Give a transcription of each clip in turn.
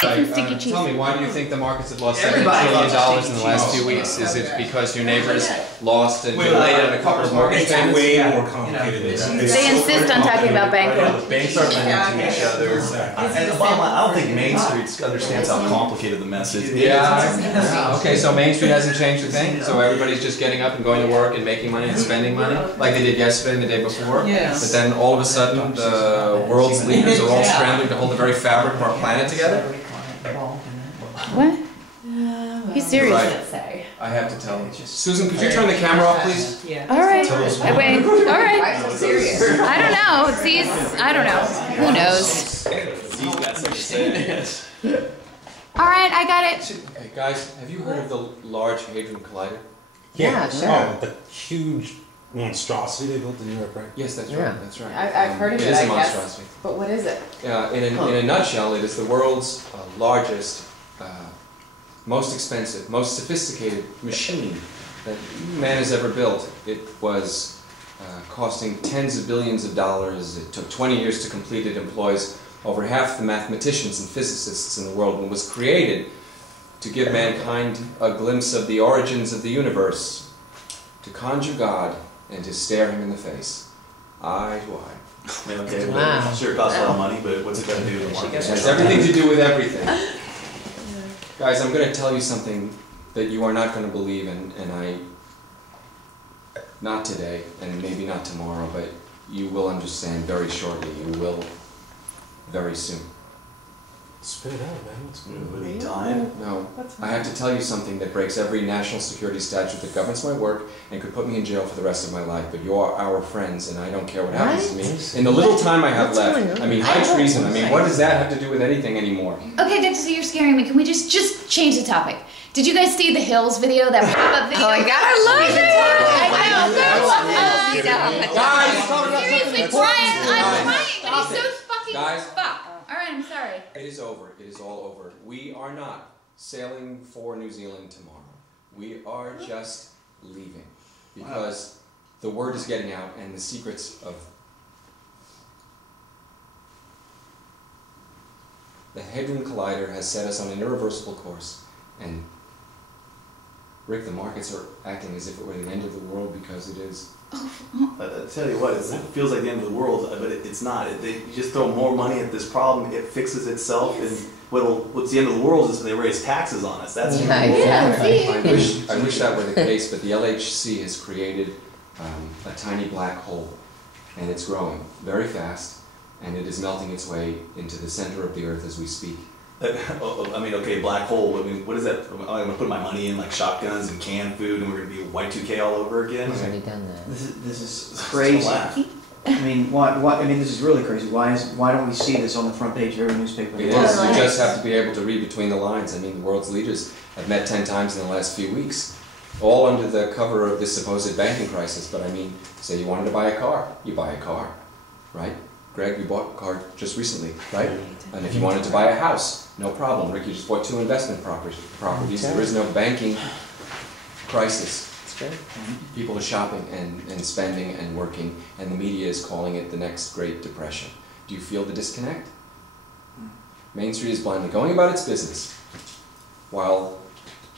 Tell me, why do you think the markets have lost $7 trillion in the last few weeks? Is it because your neighbors lost and delayed out a couple of mortgage payments? It's way more complicated than that. They insist on talking about banking. Banks are lending to each other. And the bottom line, I don't think Main Street understands how complicated the mess is. Yeah. Okay, so Main Street hasn't changed a thing? So everybody's just getting up and going to work and making money and spending money? Like they did yesterday and the day before? Yes. But then all of a sudden, the world's leaders are all scrambling to hold the very fabric of our planet together? What? He's serious. Right. I have to tell you. Susan, could you turn the camera off, please? Yeah. All right. Wait. All right. I'm so serious. I don't know. It's these. I don't know. Who knows? He's got something to say. All right. I got it. Hey guys, have you heard of the Large Hadron Collider? Yeah, sure. Oh, the huge monstrosity they built in Europe, right? Yes, that's right. Yeah. That's right. I've heard of it, It is I a guess. monstrosity. But what is it? In a nutshell, it is the world's largest, most expensive, most sophisticated machine that man has ever built. It was costing tens of billions of dollars. It took 20 years to complete. It employs over half the mathematicians and physicists in the world, and was created to give mankind a glimpse of the origins of the universe, to conjure God and to stare him in the face, eye to eye. Okay, Wow. but sure, it costs a lot of money, but what's it got to do with the market? It has everything to do with everything. Guys, I'm going to tell you something that you are not going to believe, and not today, and maybe not tomorrow, but you will understand very shortly. You will very soon. Spit it out, man. What's going on? Are they dying? No, I have to tell you something that breaks every national security statute that governs my work and could put me in jail for the rest of my life, but you are our friends, and I don't care what happens to me. In the little time I have left, I mean, high treason, I mean, what does that have to do with anything anymore? Okay, Dexter, so you're scaring me. Can we just change the topic? Did you guys see the Hills video? That pop-up video? Oh my God, I love it! I know. Guys, Seriously, Brian, I'm trying, but he's so fucking Guys. fuck. All right, I'm sorry. It is over. It is all over. We are not sailing for New Zealand tomorrow. We are just leaving because the word is getting out and the secrets of the Hadron Collider has set us on an irreversible course. And Rick, the markets are acting as if it were the end of the world because it is. I tell you what, it feels like the end of the world, but it's not. You just throw more money at this problem, it fixes itself, and what's the end of the world is when they raise taxes on us. That's I wish that were the case, but the LHC has created a tiny black hole, and it's growing very fast, and it is melting its way into the center of the Earth as we speak. I mean, okay, black hole. I mean, what is that? I'm going to put my money in like shotguns and canned food, and we're going to be Y2K all over again. He's already done that. This is crazy. I mean, why? I mean, this is really crazy. Why don't we see this on the front page of every newspaper? It is. You just have to be able to read between the lines. I mean, the world's leaders have met 10 times in the last few weeks, all under the cover of this supposed banking crisis. But I mean, say you wanted to buy a car, you buy a car, right? Greg, you bought a car just recently, right? And if you wanted to buy a house, no problem. Rick, you just bought 2 investment properties. There is no banking crisis. That's good. People are shopping and spending and working, and the media is calling it the next Great Depression. Do you feel the disconnect? Main Street is blindly going about its business, while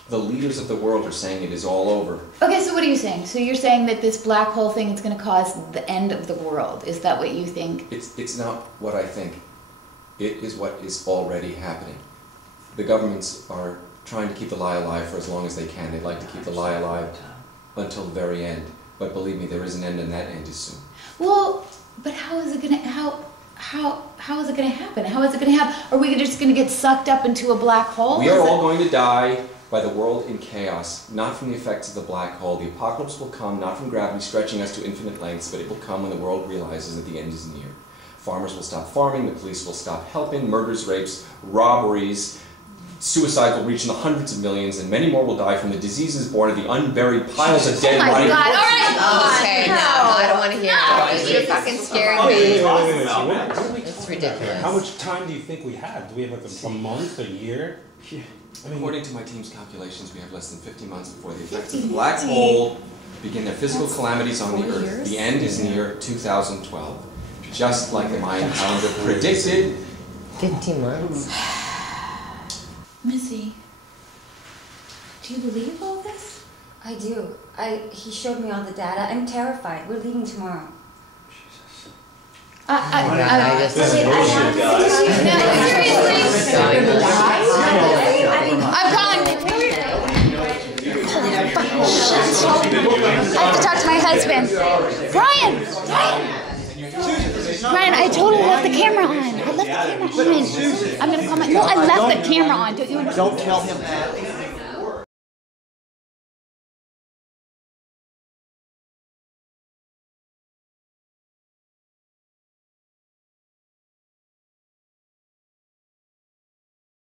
the leaders of the world are saying it is all over. Okay, so what are you saying? So you're saying that this black hole thing is going to cause the end of the world. Is that what you think? It's not what I think. It is what is already happening. The governments are trying to keep the lie alive for as long as they can. They'd like to keep the lie alive until the very end. But believe me, there is an end, and that end is soon. Well, but how is it going to how is it going to happen? How is it going to happen? Are we just going to get sucked up into a black hole? We are all going to die by the world in chaos, not from the effects of the black hole. The apocalypse will come not from gravity stretching us to infinite lengths, but it will come when the world realizes that the end is near. Farmers will stop farming, the police will stop helping, murders, rapes, robberies, suicides will reach in the hundreds of millions, and many more will die from the diseases born of the unburied piles of dead bodies. Oh my God, all right! Okay, no, I don't want to hear it. You're fucking scaring me. It's ridiculous. How much time do you think we have? Do we have like a month, a year? I mean, according to my team's calculations, we have less than 50 months before the effects of the black hole begin their physical calamities on the Earth. The end is near 2012. Just like the Mayan calendar predicted. 15 months? Missy, do you believe all this? I do. He showed me all the data. I'm terrified. We're leaving tomorrow. This is bullshit, guys. Seriously? I'm calling. I have to talk to my husband. Brian! Brian, I totally left the camera on. I left the camera on. I'm gonna call my. No, I left the camera on. Don't you understand? Don't tell him that.